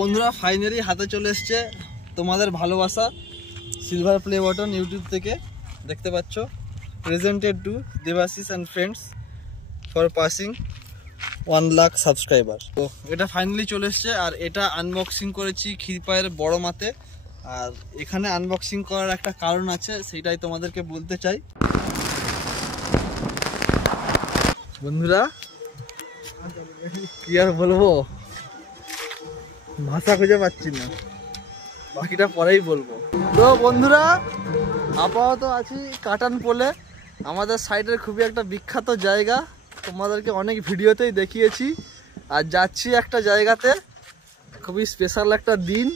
বন্ধুরা ফাইনালি হাতে চলে এসছে তোমাদের ভালোবাসা সিলভার প্লে বাটন ইউটিউব থেকে দেখতে পাচ্ছ presented to Debashis and friends for passing 1 lakh subscriber. তো এটা ফাইনালি চলে এসছে আর এটা আনবক্সিং করেছি ক্ষীরপায়ের বড় মাতে। আর এখানে আনবক্সিং করার একটা কারণ আছে, সেটাই তোমাদেরকে বলতে চাই। বন্ধুরা কি আর বলবো, ভাষা খুঁজে পাচ্ছি না, বাকিটা পরেই বলবো। তো বন্ধুরা আপাতত আছি কাটান পোলে, আমাদের সাইডের খুবই একটা বিখ্যাত জায়গা, তোমাদেরকে অনেক ভিডিওতেই দেখিয়েছি। আর যাচ্ছি একটা জায়গাতে, খুবই স্পেশাল একটা দিন,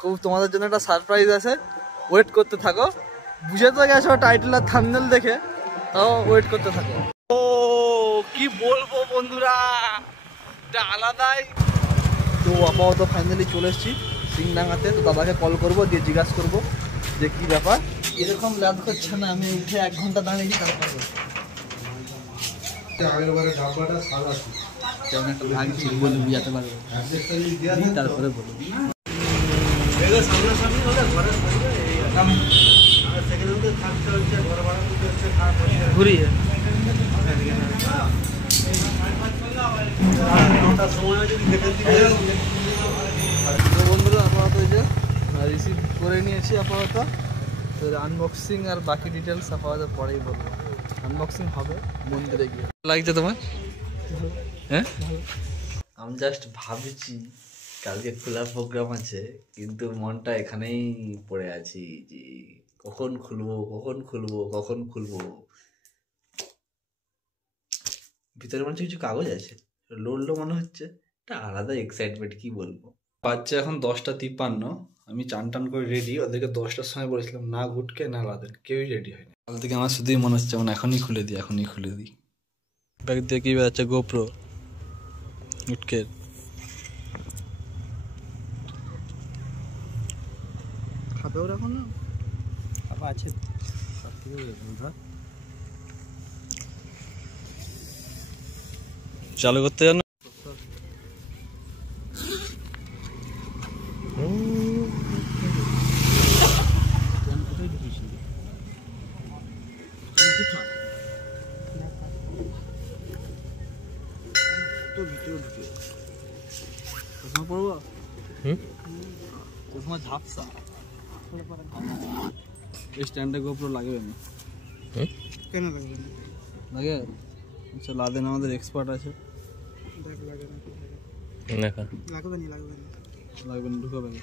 খুব তোমাদের জন্য একটা সারপ্রাইজ আছে, ওয়েট করতে থাকো। বুঝে তো গেছো টাইটেল আর থাম্বনেল দেখে, তাও ওয়েট করতে থাকো। ও কি বলবো বন্ধুরা, এটা আলাদাই। তো আপাতত ফাইনালি চলে এসেছি সিংডাঙ্গাতে। তো দাদাকে কল করবো, দিয়ে জিজ্ঞাসা করবো যে কি ব্যাপার, এরকম লাভ করছে না। আমি উঠে 1 ঘন্টা দাঁড়িয়েছি, তারপরে তারপরে বলবো ঘুরি বন্ধুরা। আপাতত এই যে রিসিভ করে নিয়েছি আপাতত। তো আনবক্সিং আর বাকি ডিটেলস আপাতত পরেই বলবো। আনবক্সিং হবে মন্দিরে গিয়ে। লাগছে তোমার? হ্যাঁ, আমি জাস্ট ভাবছি কালকে খোলা প্রোগ্রাম আছে, কিন্তু মনটা এখানেই পড়ে আছি যে কখন খুলবো কখন খুলবো কখন খুলবো। ভিতরে মনে হচ্ছে কিছু কাগজ আছে, লড়লো মনে হচ্ছে, একটা আলাদা এক্সাইটমেন্ট, কি বলবো। বাচ্চা এখন 10:53, আমি চান টান করে রেডি। ওদেরকে 10টার সময় বলেছিলাম না গুটকে না লাদেন, কেউই রেডি হয়নি। কাল থেকে আমার শুধুই মনে হচ্ছে মানে এখনই খুলে দিই, এখনই খুলে দিই। ব্যাগ দিয়ে কি বেড়াচ্ছে, গোপ্রো গুটকে। খাবেও রাখো না, খাবা আছে চালু করতে জানো। ঝাপসা এই স্ট্যান্ডে গোপ্রো লাগবে না, কেন লাগবে না? লাগে। আচ্ছা লাদেন আমাদের এক্সপার্ট আছে, লাগবে না, ঢুকাবে না।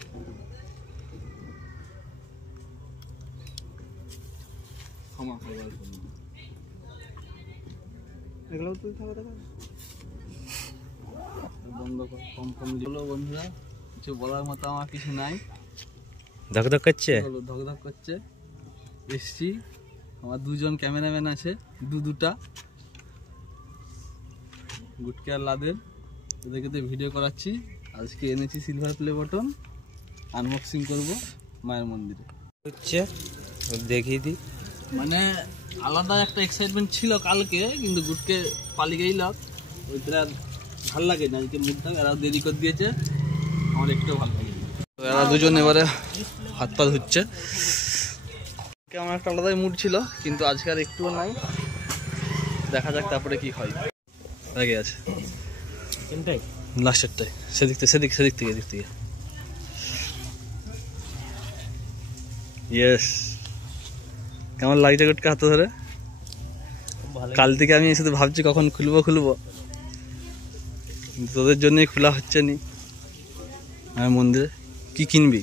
ক্ষমা করবার জন্য এগুলো তুই থাকো, দেখা বন্ধ কর। কম দিল বন্ধুরা, কিছু বলার মতো আমার কিছু নাই। ধকধক করছে, ধকধক করছে। এসছি, আমার 2জন ক্যামেরাম্যান আছে, দুটা গুটকে আর লাদেন, ওদেরকে তো ভিডিও করাচ্ছি। আজকে এনেছি সিলভার প্লে বাটন, আনবক্সিং করব মায়ের মন্দিরে। হচ্ছে দেখিয়ে দিই, মানে আলাদা একটা এক্সাইটমেন্ট ছিল কালকে, কিন্তু গুটকে পালিয়ে গেলাম, ওইটা আর ভাল লাগে না। আজকে মুখটা এরা দেরি করে দিয়েছে, আমার একটু ভালো লাগে। তো এরা 2জন এবারে হাত পা ধুচ্ছে। আমার একটা আলাদাই মুড ছিল, কিন্তু আজকে আর একটুও নাই। দেখা যাক তারপরে কি হয়। আগে আছে লাস্টেরটাই, সেদিক থেকে এদিক থেকে। ইয়েস, কেমন লাগছে গুটকে হাতে ধরে? কাল থেকে আমি শুধু ভাবছি কখন খুলবো, তোদের জন্যই খোলা হচ্ছে নি। আমার মন্দিরে কি কিনবি?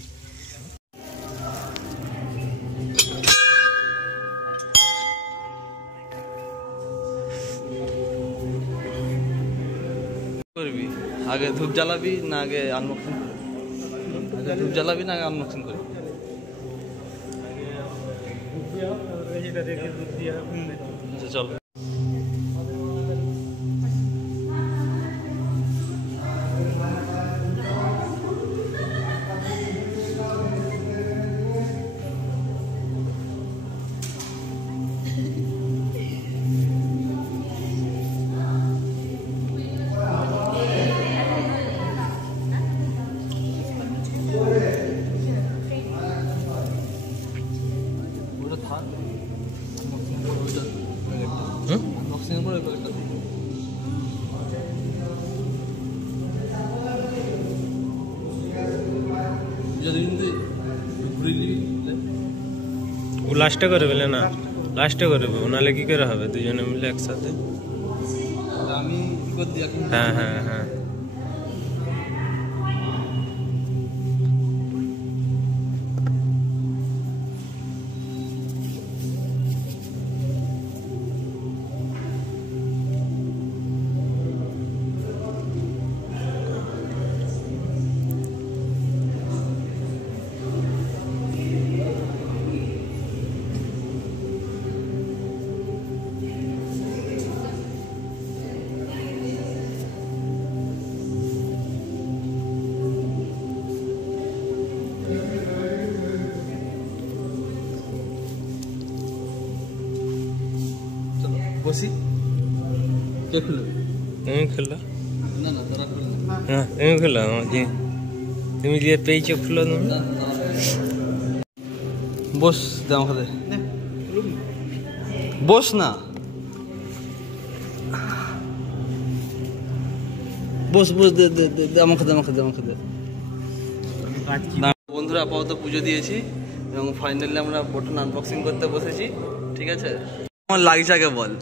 করবি আগে ধূপ জ্বালাবি না আগে আনবক্সিং? আগে ধূপ জ্বালাবি না আগে আনবক্সিং করবি? আচ্ছা চল। ও লাস্টে করবে না, লাস্টে করবে, নাহলে কি করে হবে দুজনে মিলে একসাথে। আমি কি করে দিই এখন? হ্যাঁ হ্যাঁ হ্যাঁ। বসি, কে খুলবে? তুমি খুললো না না, তারা খুলবে। হ্যাঁ, তুমি খুলো, তুমি যে পেয়েছো খুলো তুমি। বস, দে আমাকে দে। বস না, বস বস, দে দে দে দে, আমাকে দে আমাকে দে আমাকে দে। না বন্ধুরা, আপাতত পুজো দিয়েছি এবং ফাইনালি আমরা বটন আনবক্সিং করতে বসেছি। ঠিক আছে, কেমন লাগছে আগে বল?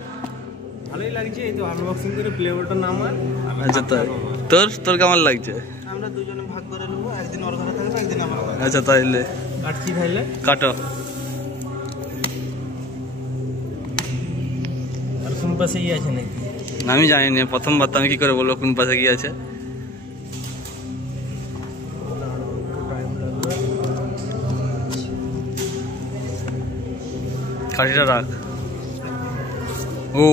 ভালোই লাগছে, এই তো আনবক্সিং করে প্লে বাটন আমার। আচ্ছা, তোর তোর কেমন লাগছে? আমরা দুজনে ভাগ করে নেবো, একদিন ওর ঘরে থাকবে, একদিন আমার ঘরে। আচ্ছা তাইলে কাটছি, তাইলে কাটো। আর কোন পাশে ই আছে নাকি? আমি জানি না, প্রথমবার তো আমি কি করে বলবো কোন পাশে কি আছে। কাঠিটা রাখ। ও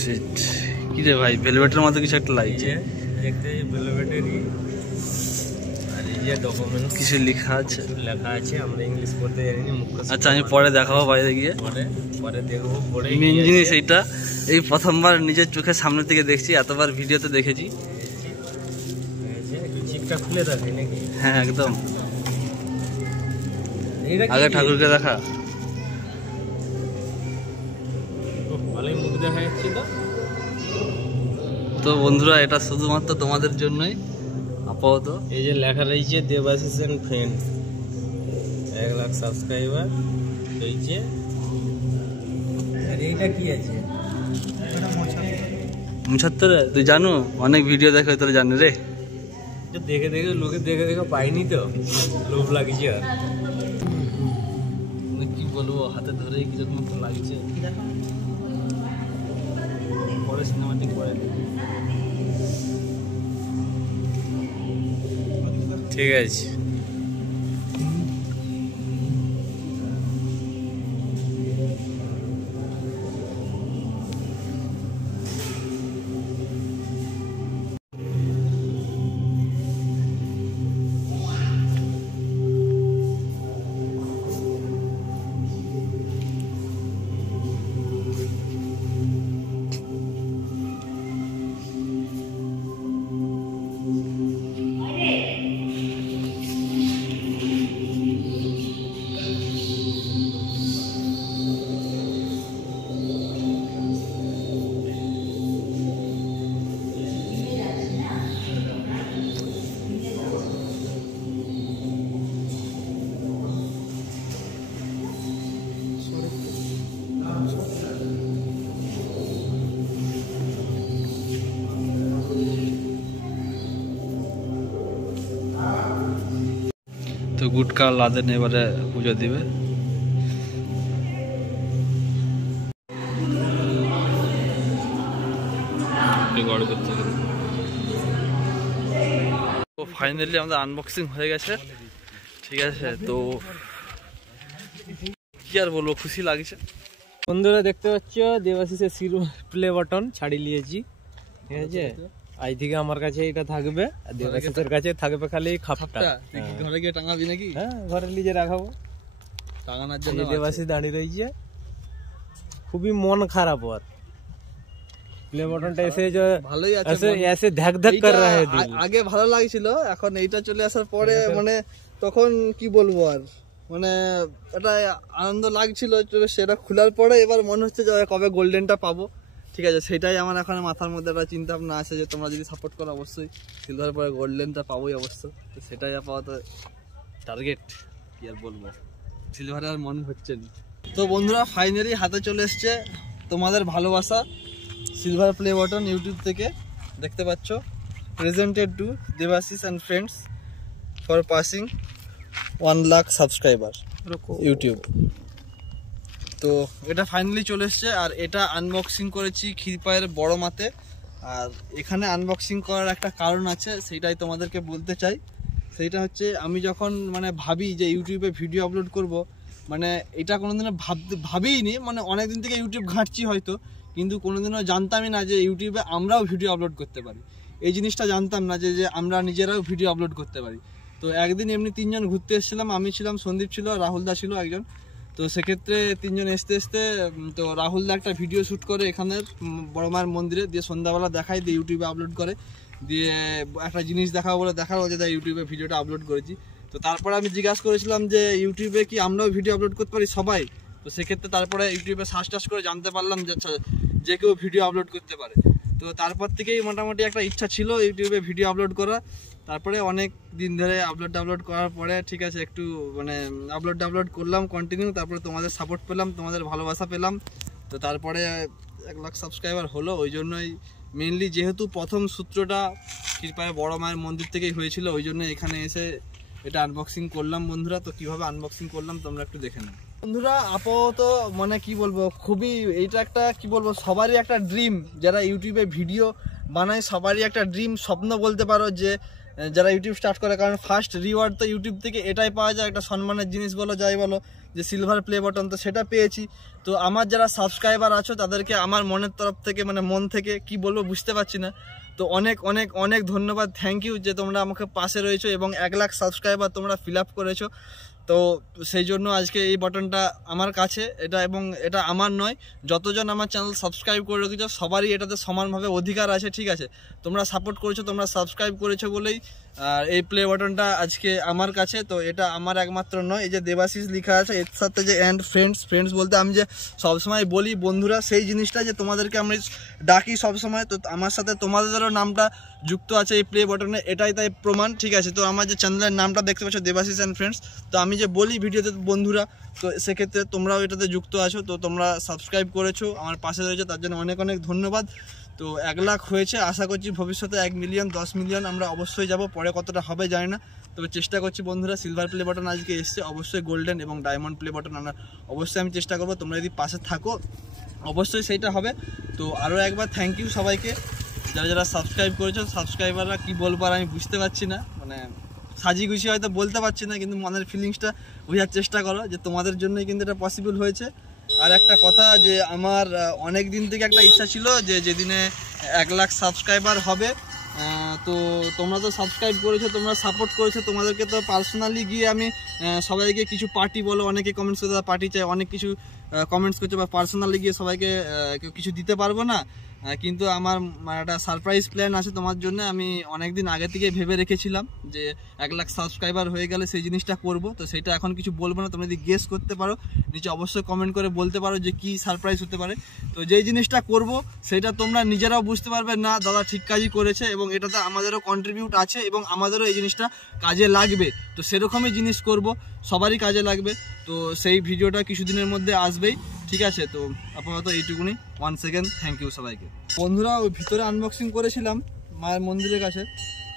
শিট, কি রে ভাই, ভেলভেটের মতো কিছু একটা লাগছে দেখতে, ভেলভেটেরই। আর এই যে ডকুমেন্ট কিছু লেখা আছে, লেখা আছে, আমরা ইংলিশ পড়তে জানি না, মুখস্থ। আচ্ছা আমি পরে দেখাবো বাইরে গিয়ে, পরে দেখবো। পরে মেন জিনিস এইটা, এই প্রথমবার নিজের চোখের সামনে থেকে দেখছি, এতবার ভিডিওতে দেখেছি। চিপটা খুলে দেখাই নাকি? হ্যাঁ একদম, আগে ঠাকুরকে দেখা। ভালোই মুখ দেখা যাচ্ছে তো। তো বন্ধুরা, এটা শুধুমাত্র তোমাদের জন্যই আপাতত। এই যে লেখা রয়েছে Debashish and friends, 1 lakh subscriber হয়েছে। আর এইটা কি আছে? 75? তুই জানো, অনেক ভিডিও দেখে তোরা জানে রে। দেখে দেখে লোকে দেখে দেখে পাইনি তো, লোভ লাগছে। আর কি বলবো, হাতে ধরে কিরকম লাগছে। পরে সিনেমাটিক পরে। ঠিক আছে। তো গুটকা লাদেন এবারে পুজো দিবে। তো ফাইনালি আমাদের আনবক্সিং হয়ে গেছে। ঠিক আছে, তো কি আর বলবো, খুশি লাগছে। বন্ধুরা দেখতে পাচ্ছ, দেবাশিসের সিল প্লে বাটন ছাড়ি নিয়েছি। ঠিক আছে, আজ থেকে আমার কাছে এটা থাকবে, আর দেবাশিসের কাছে থাকবে খালি খাপটা। ঘরে গিয়ে টাঙাবি নাকি? হ্যাঁ, ঘরে নিজে রাখাবো, টাঙানোর জন্য। দেবাশিস দাঁড়িয়ে রয়েছে, খুবই মন খারাপ। আর প্লে বাটনটা এসে ভালোই আছে, এসে ধ্যাক ধ্যাক করে রাখে। আগে ভালো লাগছিল, এখন এইটা চলে আসার পরে মানে তখন কি বলবো আর, মানে এটা আনন্দ লাগছিল সেটা খোলার পরে। এবার মনে হচ্ছে যে কবে গোল্ডেনটা পাবো। ঠিক আছে, সেটাই আমার এখন মাথার মধ্যে একটা চিন্তা ভাবনা আছে যে তোমরা যদি সাপোর্ট করো অবশ্যই সিলভার পরে গোল্ডেনটা পাবোই অবশ্য। তো সেটাই আপাতত টার্গেট, কি আর বলবো, সিলভারে আর মন হচ্ছে না। তো বন্ধুরা ফাইনালি হাতে চলে এসছে তোমাদের ভালোবাসা সিলভার প্লে বাটন ইউটিউব থেকে, দেখতে পাচ্ছ, presented to Debashis and friends for passing 1 lakh subscriber YouTube. তো এটা ফাইনালি চলে এসছে, আর এটা আনবক্সিং করেছি ক্ষীরপায়ের বড় মাতে। আর এখানে আনবক্সিং করার একটা কারণ আছে, সেইটাই তোমাদেরকে বলতে চাই। সেইটা হচ্ছে আমি যখন মানে ভাবি যে ইউটিউবে ভিডিও আপলোড করব, মানে এটা কোনোদিনও ভাবিনি, মানে অনেকদিন থেকে ইউটিউব ঘাঁটছি হয়তো, কিন্তু কোনোদিনও জানতামই না যে ইউটিউবে আমরাও ভিডিও আপলোড করতে পারি। এই জিনিসটা জানতাম না যে আমরা নিজেরাও ভিডিও আপলোড করতে পারি। তো একদিন এমনি 3 জন ঘুরতে এসেছিলাম, আমি ছিলাম, সন্দীপ ছিল, রাহুলদা ছিল একজন। তো সেক্ষেত্রে 3 জন আসতে তো রাহুলদা একটা ভিডিও শ্যুট করে এখানের বড় মায়ের মন্দিরে, দিয়ে সন্ধ্যাবেলা দেখায়, দিয়ে ইউটিউবে আপলোড করে, দিয়ে একটা জিনিস দেখাবো বলে দেখালো যে ইউটিউবে ভিডিওটা আপলোড করেছি। তো তারপরে আমি জিজ্ঞাসা করেছিলাম যে ইউটিউবে কি আমরাও ভিডিও আপলোড করতে পারি সবাই? তো সেক্ষেত্রে তারপরে ইউটিউবে সার্চ করে জানতে পারলাম যে আচ্ছা যে কেউ ভিডিও আপলোড করতে পারে। তো তারপর থেকেই মোটামুটি একটা ইচ্ছা ছিল ইউটিউবে ভিডিও আপলোড করা। তারপরে অনেক দিন ধরে আপলোড করার পরে ঠিক আছে একটু মানে আপলোড করলাম কন্টিনিউ। তারপরে তোমাদের সাপোর্ট পেলাম, তোমাদের ভালোবাসা পেলাম। তো তারপরে 1 লাখ সাবস্ক্রাইবার হলো। ওই জন্যই মেনলি, যেহেতু প্রথম সূত্রটা ক্ষীরপায়ে বড় মায়ের মন্দির থেকেই হয়েছিল, ওই জন্য এখানে এসে এটা আনবক্সিং করলাম বন্ধুরা। তো কিভাবে আনবক্সিং করলাম তোমরা একটু দেখে নাও বন্ধুরা। আপাতত মানে কি বলবো, খুবই এইটা একটা কি বলবো, সবারই একটা ড্রিম, যারা ইউটিউবে ভিডিও বানায় সবারই একটা ড্রিম, স্বপ্ন বলতে পারো, যে যারা ইউটিউব স্টার্ট করে। কারণ ফার্স্ট রিওয়ার্ড তো ইউটিউব থেকে এটাই পাওয়া যায়, একটা সম্মানের জিনিস বলো যাই বলো, যে সিলভার প্লে বাটন, তো সেটা পেয়েছি। তো আমার যারা সাবস্ক্রাইবার আছো তাদেরকে আমার মনের তরফ থেকে, মানে মন থেকে কি বলবো বুঝতে পারছি না, তো অনেক অনেক অনেক ধন্যবাদ, থ্যাংক ইউ যে তোমরা আমাকে পাশে রয়েছো এবং 1 লাখ সাবস্ক্রাইবার তোমরা ফিল আপ করেছো। তো সেই জন্য আজকে এই বাটনটা আমার কাছে, এটা এবং এটা আমার নয়, যতজন আমার চ্যানেল সাবস্ক্রাইব করে রেখেছো সবারই এটাতে সমানভাবে অধিকার আছে, ঠিক আছে? তোমরা সাপোর্ট করেছো, তোমরা সাবস্ক্রাইব করেছো বলেই এই প্লে বাটনটা আজকে আমার কাছে। তো এটা আমার একমাত্র নয়, এই যে দেবাশিস লেখা আছে, এর সাথে যে অ্যান্ড ফ্রেন্ডস বলতে আমি যে সবসময় বলি বন্ধুরা, সেই জিনিসটা যে তোমাদেরকে আমি ডাকি সবসময়, তো আমার সাথে তোমাদেরও নামটা যুক্ত আছে এই প্লে বাটনে, এটাই তাই প্রমাণ, ঠিক আছে? তো আমার যে চ্যানেলের নামটা দেখতে পাচ্ছ দেবাশিস অ্যান্ড ফ্রেন্ডস, তো আমি যে বলি ভিডিওতে বন্ধুরা, তো সেক্ষেত্রে তোমরাও এটাতে যুক্ত আছো। তো তোমরা সাবস্ক্রাইব করেছো, আমার পাশে রয়েছে, তার জন্য অনেক অনেক ধন্যবাদ। তো 1 লাখ হয়েছে, আশা করছি ভবিষ্যতে 1 মিলিয়ন 10 মিলিয়ন আমরা অবশ্যই যাব, পরে কতটা হবে জানি না, তবে চেষ্টা করছি বন্ধুরা। সিলভার প্লে বাটন আজকে এসছে, অবশ্যই গোল্ডেন এবং ডায়মন্ড প্লে বাটন আমরা অবশ্যই আমি চেষ্টা করবো, তোমরা যদি পাশে থাকো অবশ্যই সেইটা হবে। তো আরও একবার থ্যাংক ইউ সবাইকে, যারা যারা সাবস্ক্রাইব করেছো। সাবস্ক্রাইবাররা কি বলবো আর আমি বুঝতে পারছি না, মানে সাজি গুছি হয়তো বলতে পারছি না, কিন্তু মনের ফিলিংসটা বোঝার চেষ্টা করো যে তোমাদের জন্যই কিন্তু এটা পসিবল হয়েছে। আর একটা কথা, যে আমার অনেক দিন থেকে একটা ইচ্ছা ছিল যে যেদিনে 1 লাখ সাবস্ক্রাইবার হবে, তো তোমরা তো সাবস্ক্রাইব করেছো, তোমরা সাপোর্ট করেছো, তোমাদেরকে তো পার্সোনালি গিয়ে আমি সবাইকে কিছু পার্টি বলো, অনেকে কমেন্টস করতে পার্টি চাই, অনেক কিছু কমেন্টস করছে, বা পার্সোনালি গিয়ে সবাইকে কিছু দিতে পারবো না, কিন্তু আমার একটা সারপ্রাইজ প্ল্যান আছে তোমার জন্য। আমি অনেক দিন আগে থেকে ভেবে রেখেছিলাম যে 1 লাখ সাবস্ক্রাইবার হয়ে গেলে সেই জিনিসটা করব। তো সেটা এখন কিছু বলবো না, তোমরা যদি গেস করতে পারো নিচে অবশ্যই কমেন্ট করে বলতে পারো যে কি সারপ্রাইজ হতে পারে। তো যেই জিনিসটা করব সেটা তোমরা নিজেরাও বুঝতে পারবে, না দাদা ঠিক কাজই করেছে, এবং এটাতে আমাদেরও কন্ট্রিবিউট আছে, এবং আমাদেরও এই জিনিসটা কাজে লাগবে। তো সেরকমই জিনিস করব, সবারই কাজে লাগবে। তো সেই ভিডিওটা কিছুদিনের মধ্যে আসবেই, ঠিক আছে? তো আপাতত এইটুকুনি, ওয়ান্স এগেন থ্যাংক ইউ সবাইকে। বন্ধুরা ওই ভিতরে আনবক্সিং করেছিলাম মায়ের মন্দিরের কাছে,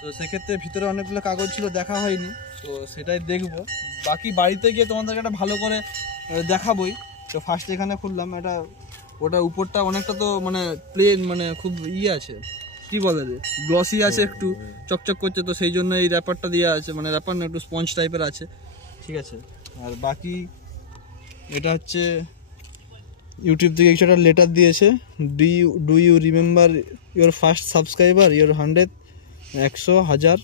তো সেক্ষেত্রে ভিতরে অনেকগুলো কাগজ ছিল, দেখা হয়নি, তো সেটাই দেখবো। বাকি বাড়িতে গিয়ে তোমাদেরকে একটা ভালো করে দেখাবোই। তো ফার্স্ট এখানে খুললাম, এটা ওটা উপরটা অনেকটা তো মানে প্লেন, মানে খুব আছে, কি বলে রে, গ্লসি আছে, একটু চকচক করছে, তো সেই জন্য এই র্যাপারটা দেওয়া আছে, মানে র্যাপার না, একটু স্পঞ্জ টাইপের আছে, ঠিক আছে? আর বাকি এটা হচ্ছে ইউটিউব থেকে একটা লেটার দিয়েছে, do you remember your first subscriber, your 100, 100,000,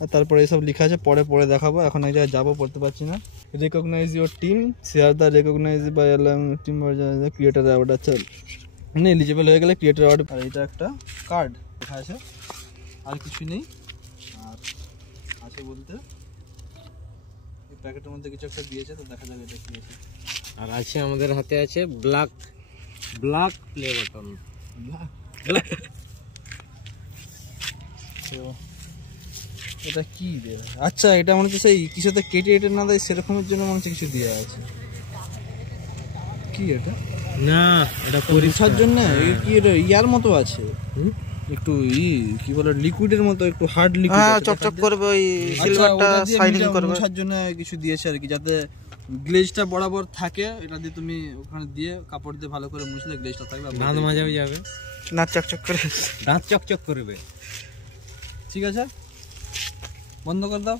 আর তারপরে এইসব লেখা আছে, পরে দেখাবো, এখন এক জায়গায় যাবো, পড়তে পারছি না। Recognize your team, share the recognize by team creator award, আচ্ছা মানে এলিজিবল হয়ে গেলে ক্রিয়েটার অ্যাওয়ার্ড। আর এটা একটা কার্ড লেখা আছে, আর কিছু নেই। আর আছে বলতে এই প্যাকেটের মধ্যে কিছু একটা দিয়েছে, তো দেখা যাবে এটা কি আছে। আর আছে আমাদের হাতে আছে ব্ল্যাক প্লে বাটন। তো এটা কি রে? আচ্ছা এটা মনে হচ্ছে সেই কিছুতে কেটে কেটে না দেয় সেরকমের জন্য মনে হচ্ছে কিছু দেওয়া আছে। কি এটা? না এটা পরিষ্কার জন্য কি এটা ইয়ার মতো আছে একটু কি বলে লিকুইডের মতো একটু হার্ড লিকুইড। হ্যাঁ চকচক করবে, ওই সিলভারটা শাইনিং করবে। মোছার জন্য কিছু দিয়েছে আর কি, যাতে গ্লেজটা বরাবর থাকে। এটা দিয়ে তুমি ওখানে দিয়ে কাপড় দিয়ে ভালো করে মুছলে গ্লেজটা থাকবে, দাঁত মাজাও যাবে, দাঁত চকচক করে, দাঁত চকচক করবে। ঠিক আছে, বন্ধ করে দাও।